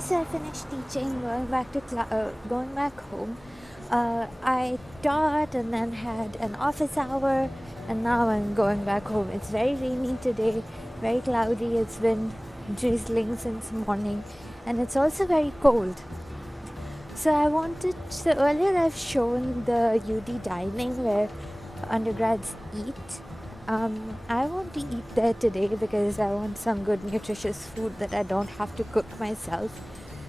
so I finished teaching, going back home. I taught and then had an office hour, and now I'm going back home. It's very rainy today, very cloudy. It's been drizzling since morning, and it's also very cold. So earlier I've shown the UD dining where undergrads eat. I want to eat there today because I want some good nutritious food that I don't have to cook myself.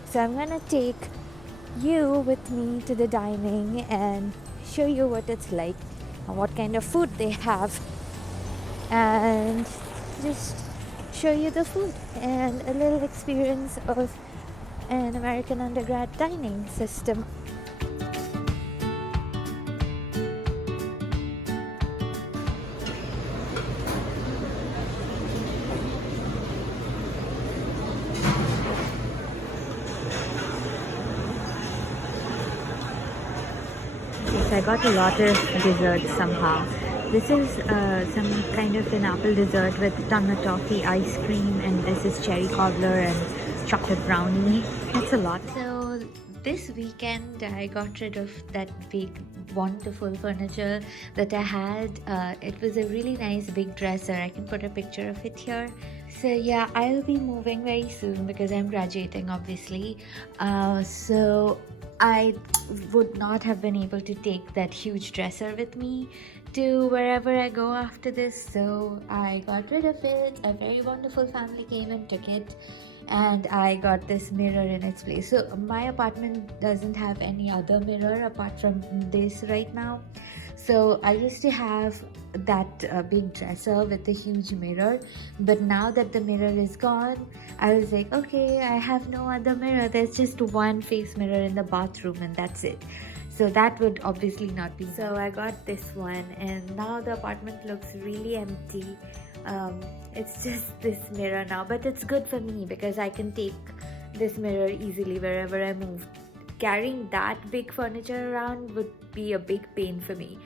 So I'm gonna take you with me to the dining and show you what it's like and what kind of food they have, and just show you the food and a little experience of an American undergrad dining system. Yes, I got a lot of desserts somehow. This is some kind of an apple dessert with ton of toffee ice cream, and this is cherry cobbler and chocolate brownie. That's a lot. So this weekend I got rid of that big wonderful furniture that I had. It was a really nice big dresser. I can put a picture of it here. So yeah, I'll be moving very soon because I'm graduating obviously. So I would not have been able to take that huge dresser with me to wherever I go after this, so I got rid of it. A very wonderful family came and took it, and I got this mirror in its place. So my apartment doesn't have any other mirror apart from this right now. So I used to have that big dresser with a huge mirror, but now that the mirror is gone, I was like, okay, I have no other mirror. There's just one face mirror in the bathroom and that's it. So that would obviously not be. So I got this one, and now the apartment looks really empty. It's just this mirror now, but it's good for me because I can take this mirror easily wherever I move. Carrying that big furniture around would be a big pain for me.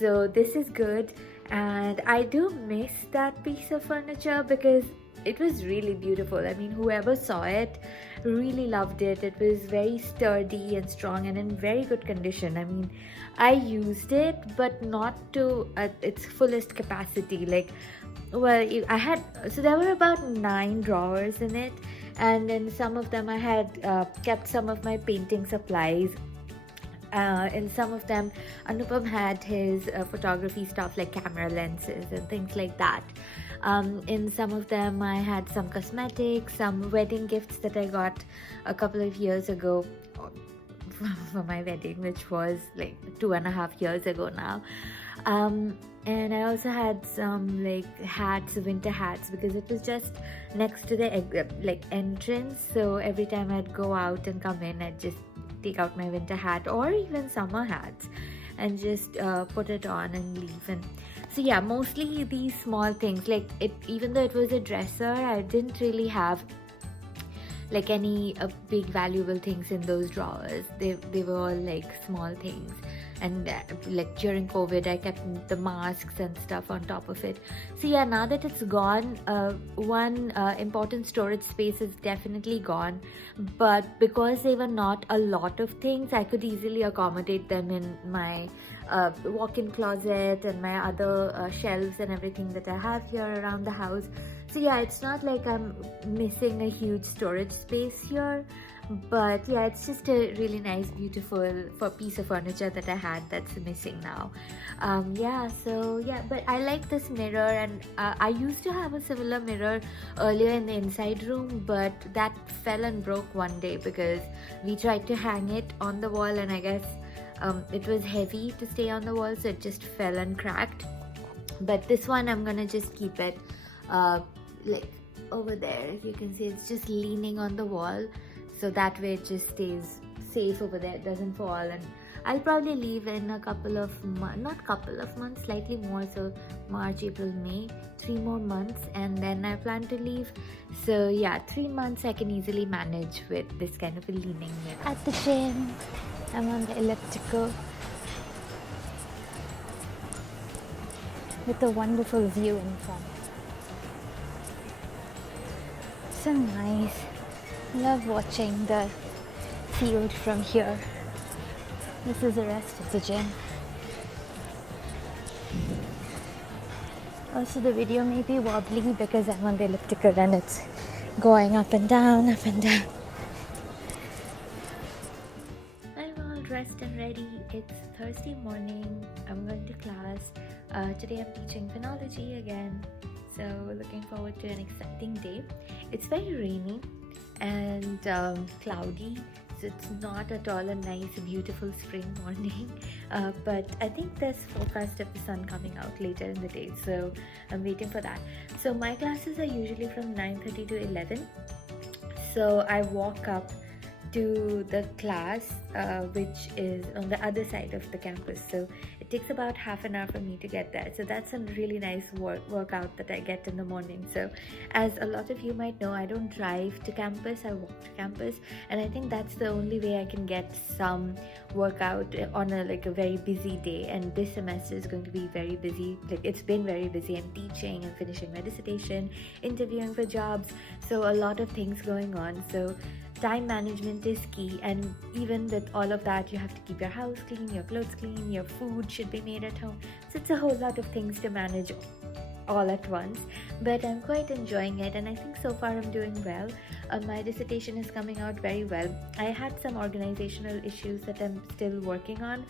So this is good, and I do miss that piece of furniture because it was really beautiful. I mean, whoever saw it really loved it. It was very sturdy and strong and in very good condition. I mean, I used it, but not to its fullest capacity. So there were about 9 drawers in it, and in some of them I had kept some of my painting supplies. In some of them, Anupam had his photography stuff like camera lenses and things like that. In some of them, I had some cosmetics, some wedding gifts that I got a couple of years ago for my wedding, which was like 2.5 years ago now. And I also had some hats, winter hats, because it was just next to the entrance. So every time I'd go out and come in, I'd just take out my winter hat or even summer hats and just put it on and leave. And so yeah, mostly these small things. Even though it was a dresser, I didn't really have any big valuable things in those drawers. They were all small things. And during COVID, I kept the masks and stuff on top of it. So yeah, now that it's gone, one important storage space is definitely gone. But because they were not a lot of things, I could easily accommodate them in my walk-in closet and my other shelves and everything that I have here around the house. So yeah, it's not like I'm missing a huge storage space here. But yeah, it's just a really nice, beautiful piece of furniture that I had that's missing now. But I like this mirror, and I used to have a similar mirror earlier in the inside room, but that fell and broke one day because we tried to hang it on the wall, and I guess it was heavy to stay on the wall, so it just fell and cracked. But this one, I'm gonna just keep it over there. If you can see, it's just leaning on the wall. So that way it just stays safe over there, it doesn't fall. And I'll probably leave in a couple of months, slightly more. So March, April, May, 3 more months, and then I plan to leave. So yeah, 3 months I can easily manage with this kind of a leaning mirror. At the gym, I'm on the elliptical with a wonderful view in front. So nice. Love watching the field from here. This is the rest of the gym. Also, the video may be wobbly because I'm on the elliptical and it's going up and down, up and down. I'm all dressed and ready. It's Thursday morning. I'm going to class. Today I'm teaching phenology again. So looking forward to an exciting day. It's very rainy and cloudy. So it's not at all a nice, beautiful spring morning. But I think there's forecast of the sun coming out later in the day. So I'm waiting for that. So my classes are usually from 9:30 to 11. So I walk up to the class which is on the other side of the campus, so it takes about half an hour for me to get there. So that's a really nice workout that I get in the morning. So as a lot of you might know, I don't drive to campus, I walk to campus, and I think that's the only way I can get some workout on a very busy day. And this semester is going to be very busy. It's been very busy. I'm teaching, I'm finishing my dissertation, interviewing for jobs, so a lot of things going on. So time management is key, and even with all of that, you have to keep your house clean, your clothes clean, your food should be made at home. So it's a whole lot of things to manage all at once, but I'm quite enjoying it, and I think so far I'm doing well. My dissertation is coming out very well. I had some organizational issues that I'm still working on,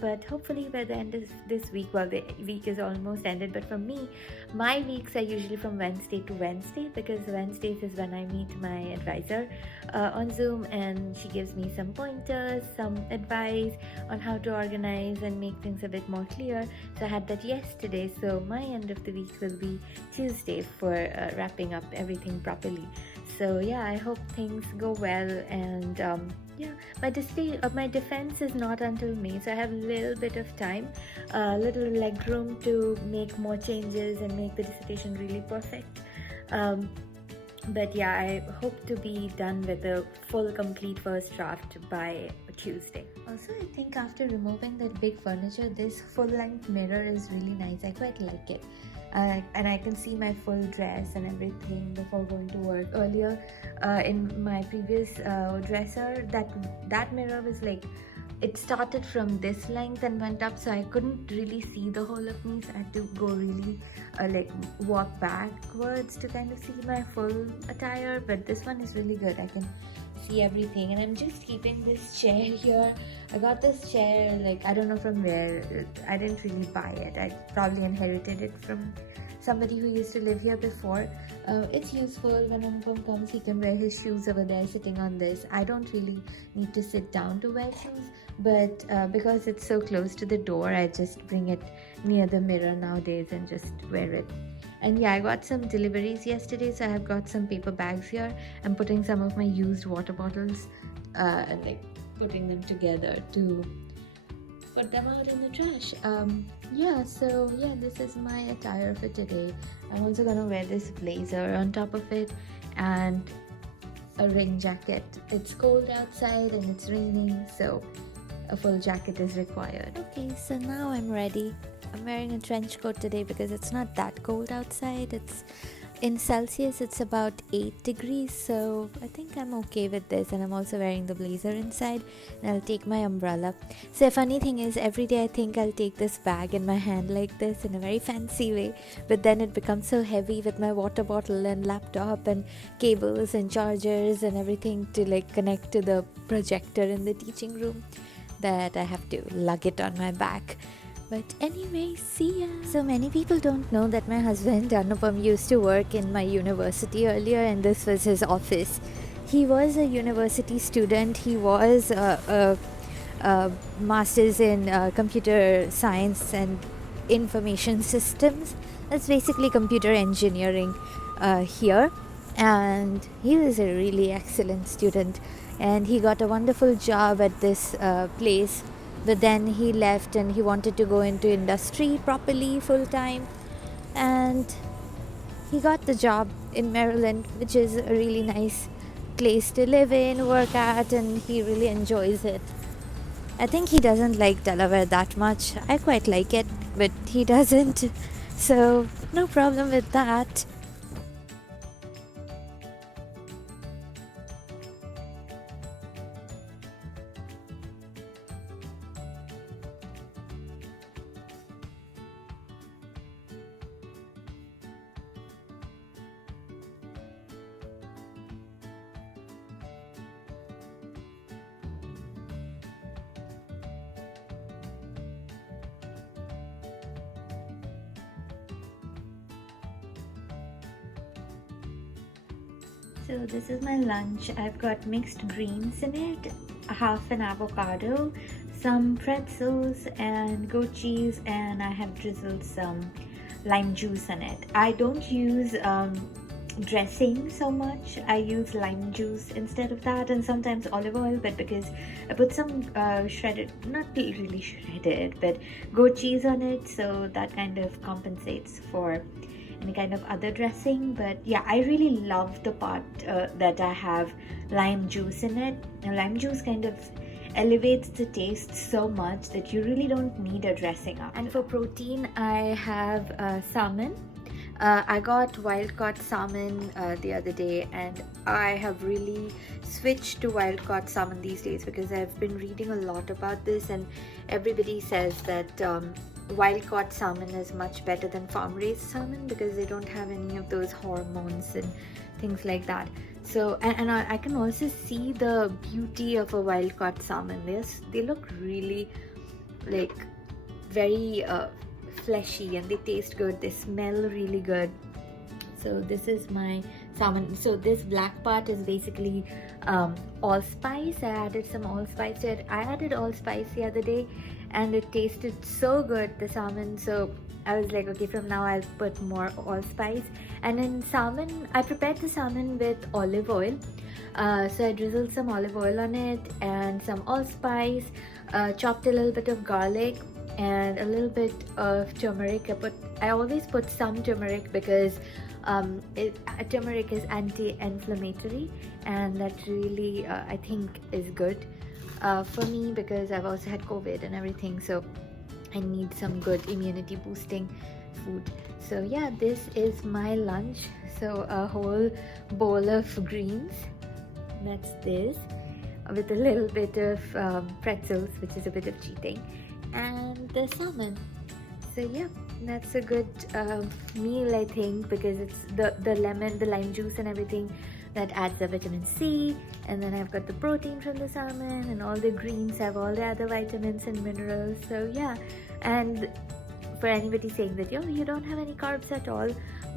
but hopefully by the end of this week, well, the week is almost ended, but for me, my weeks are usually from Wednesday to Wednesday, because Wednesdays is when I meet my advisor on Zoom, and she gives me some pointers, some advice on how to organize and make things a bit more clear. So I had that yesterday, so my end of the week will be Tuesday for wrapping up everything properly. So yeah, I hope things go well, and my defense is not until May, so I have a little bit of time, a little leg room to make more changes and make the dissertation really perfect. But yeah, I hope to be done with the full complete first draft by Tuesday. Also, I think after removing that big furniture, this full-length mirror is really nice. I quite like it. And I can see my full dress and everything before going to work. Earlier, in my previous dresser, that mirror was it started from this length and went up, so I couldn't really see the whole of me, so I had to go really walk backwards to kind of see my full attire. But this one is really good. I can see everything, and I'm just keeping this chair here. I got this chair I don't know from where. I didn't really buy it. I probably inherited it from somebody who used to live here before. It's useful. When Anupam comes, he can wear his shoes over there sitting on this. I don't really need to sit down to wear shoes, but because it's so close to the door, I just bring it near the mirror nowadays and just wear it. And yeah, I got some deliveries yesterday, so I have got some paper bags here. I'm putting some of my used water bottles and putting them together to put them out in the trash. This is my attire for today. I'm also gonna wear this blazer on top of it and a rain jacket. It's cold outside and it's raining, so a full jacket is required. Okay, so now I'm ready. I'm wearing a trench coat today because it's not that cold outside. It's in Celsius, it's about 8 degrees, so I think I'm okay with this. And I'm also wearing the blazer inside, and I'll take my umbrella. So the funny thing is, every day I think I'll take this bag in my hand like this in a very fancy way, but then it becomes so heavy with my water bottle and laptop and cables and chargers and everything to connect to the projector in the teaching room, that I have to lug it on my back. But anyway, see ya. So many people don't know that my husband Anupam used to work in my university earlier, and this was his office. He was a university student. He was a master's in computer science and information systems. That's basically computer engineering here. And he was a really excellent student, and he got a wonderful job at this place. But then he left and he wanted to go into industry properly full time, and he got the job in Maryland, which is a really nice place to live in, work at, and he really enjoys it. I think he doesn't like Delaware that much. I quite like it, but he doesn't, so no problem with that. So this is my lunch. I've got mixed greens in it, half an avocado, some pretzels and goat cheese, and I have drizzled some lime juice in it. I don't use dressing so much. I use lime juice instead of that, and sometimes olive oil, but because I put some shredded, not really shredded, but goat cheese on it, so that kind of compensates for any kind of other dressing. But yeah, I really love the part that I have lime juice in it. And lime juice kind of elevates the taste so much that you really don't need a dressing up. And for protein, I have salmon. I got wild-caught salmon the other day, and I have really switched to wild-caught salmon these days because I've been reading a lot about this, and everybody says that wild-caught salmon is much better than farm-raised salmon because they don't have any of those hormones and things like that. So, and I can also see the beauty of a wild-caught salmon. They look really like very fleshy, and they taste good, they smell really good. So this is my salmon. So this black part is basically allspice. I added some allspice to it. I added allspice the other day and it tasted so good, the salmon. So I was like, okay, from now I'll put more allspice. And in salmon, I prepared the salmon with olive oil. So I drizzled some olive oil on it and some allspice, chopped a little bit of garlic and a little bit of turmeric. I always put some turmeric because turmeric is anti-inflammatory, and that really I think is good for me because I've also had COVID and everything, so I need some good immunity boosting food. So yeah, this is my lunch. So a whole bowl of greens, that's this, with a little bit of pretzels, which is a bit of cheating, and the salmon. So yeah, that's a good meal, I think, because it's the lemon, the lime juice and everything that adds the vitamin C, and then I've got the protein from the salmon, and all the greens have all the other vitamins and minerals. So yeah, and for anybody saying that, yo, you don't have any carbs at all,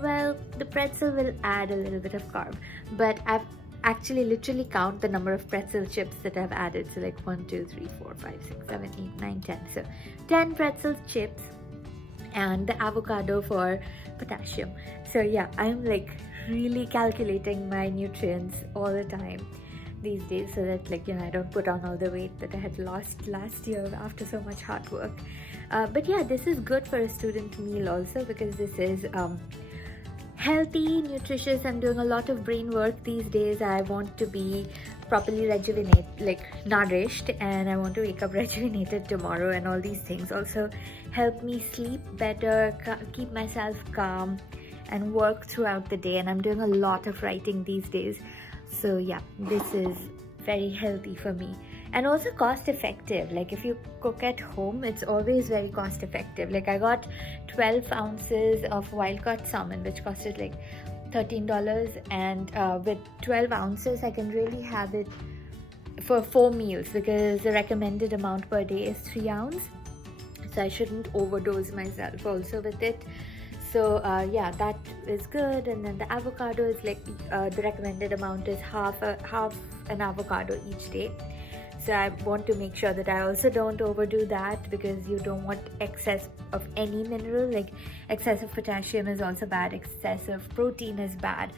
well, the pretzel will add a little bit of carb, but I've actually literally count the number of pretzel chips that I've added. So like 1, 2, 3, 4, 5, 6, 7, 8, 9, 10. So 10 pretzel chips and the avocado for potassium. So yeah, I'm like really calculating my nutrients all the time these days, so that, like, you know, I don't put on all the weight that I had lost last year after so much hard work. But yeah, this is good for a student meal also because this is healthy, nutritious. I'm doing a lot of brain work these days. I want to be properly nourished, and I want to wake up rejuvenated tomorrow, and all these things also help me sleep better, keep myself calm, and work throughout the day. And I'm doing a lot of writing these days, so yeah, this is very healthy for me, and also cost effective. Like if you cook at home, it's always very cost effective. Like I got 12 ounces of wild-caught salmon, which costed like $13, and with 12 ounces I can really have it for 4 meals because the recommended amount per day is 3 ounces, so I shouldn't overdose myself also with it. So yeah, that is good. And then the avocado is like the recommended amount is half an avocado each day. So I want to make sure that I also don't overdo that, because you don't want excess of any mineral. Like excessive potassium is also bad, excessive protein is bad.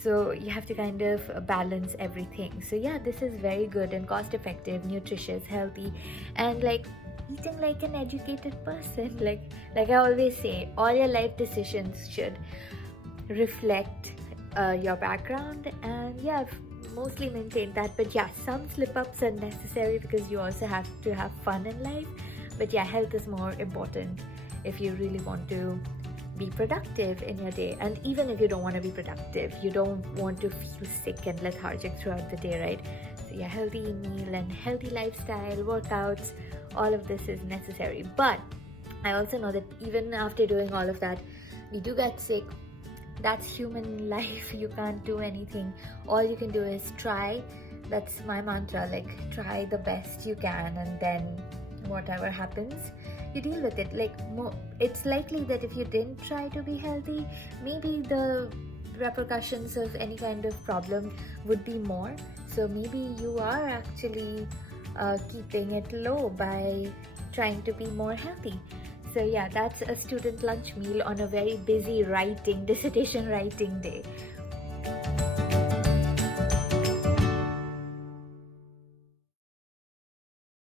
So you have to kind of balance everything. So yeah, this is very good and cost effective, nutritious, healthy, and like eating like an educated person. Like I always say, all your life decisions should reflect your background, and yeah, I've mostly maintained that. But yeah, some slip-ups are necessary because you also have to have fun in life. But yeah, health is more important if you really want to be productive in your day. And even if you don't want to be productive, you don't want to feel sick and lethargic throughout the day, right? So yeah, healthy meal and healthy lifestyle, workouts, all of this is necessary. But I also know that even after doing all of that, we do get sick. That's human life. You can't do anything. All you can do is try. That's my mantra. Like, try the best you can, and then whatever happens, you deal with it. Like, it's likely that if you didn't try to be healthy, maybe the repercussions of any kind of problem would be more. So maybe you are actually keeping it low by trying to be more healthy. So yeah, that's a student lunch meal on a very busy dissertation writing day.